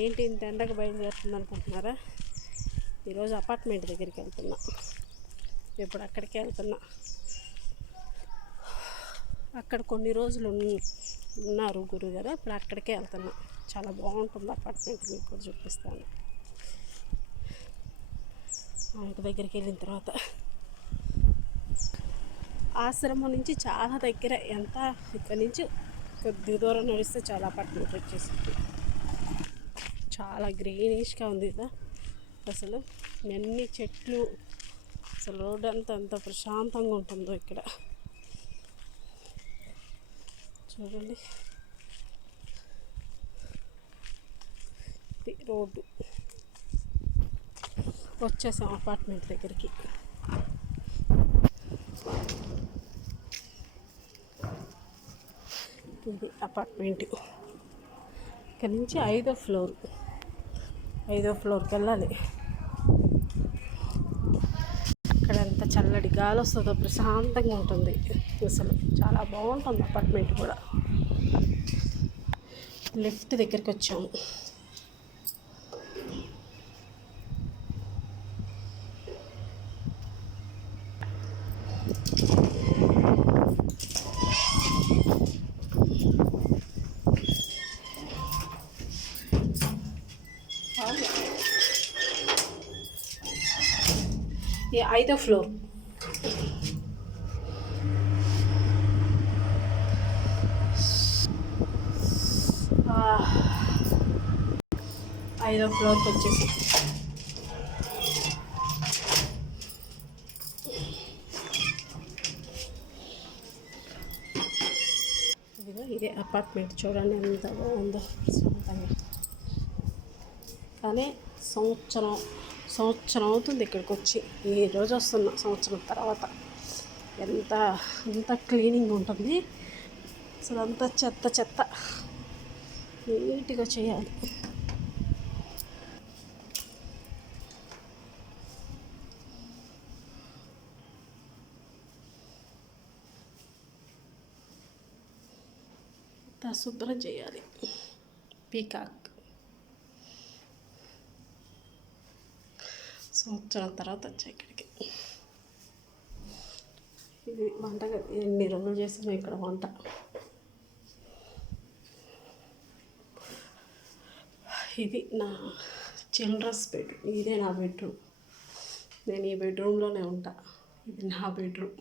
ఏంటి ఇంత ఎండకు బయలుదేరుతుంది అనుకుంటున్నారా? ఈరోజు అపార్ట్మెంట్ దగ్గరికి వెళ్తున్నా. ఇప్పుడు అక్కడికే వెళ్తున్నా. అక్కడ కొన్ని రోజులు ఉన్నారు గురుగారు. ఇప్పుడు అక్కడికే వెళ్తున్నా. చాలా బాగుంటుంది అపార్ట్మెంట్, మీకు కూడా చూపిస్తాను. ఇంటి దగ్గరికి వెళ్ళిన తర్వాత ఆశ్రమం నుంచి చాలా దగ్గర, ఎంత ఇక్కడ నుంచి కొద్ది దూరం నడిస్తే చాలా అపార్ట్మెంట్ వచ్చేసింది. చాలా గ్రీనిష్గా ఉంది కదా అసలు. ఎన్ని చెట్లు, అసలు రోడ్ అంతా అంత ప్రశాంతంగా ఉంటుందో ఇక్కడ. చూడండి, ఇది రోడ్డు. వచ్చేసాం అపార్ట్మెంట్ దగ్గరికి. ఇది అపార్ట్మెంట్. ఇక్కడ నుంచి 5వ ఫ్లోర్. 5వ ఫ్లోర్కి వెళ్ళాలి. అక్కడ ఎంత చల్లటి గాలి వస్తుందో, ప్రశాంతంగా ఉంటుంది అసలు. చాలా బాగుంటుంది అపార్ట్మెంట్ కూడా. లిఫ్ట్ దగ్గరికి వచ్చాము. ఇది 5వ ఫ్లోర్. ఐదో ఫ్లోర్కి వచ్చేసి ఇదే అపార్ట్మెంట్. చూడండి ఎంత బాగుందో సొంతంగా. కానీ సంవత్సరం అవుతుంది ఇక్కడికి వచ్చి. ఈరోజు వస్తున్నా సంవత్సరం తర్వాత. ఎంత క్లీనింగ్ ఉంటుంది అసలు. అంతా చెత్త నీట్గా చేయాలి. శుభ్రం చేయాలి. పీకాక్ సంవత్సరం తర్వాత వచ్చా ఇక్కడికి. ఇది వంటగది. ఎన్ని రోజులు చేసినా ఇక్కడ వంట. ఇది నా చిల్డ్రన్స్ బెడ్రూమ్. ఇదే నా బెడ్రూమ్. నేను ఈ బెడ్రూమ్లోనే ఉంటా. ఇది నా బెడ్రూమ్.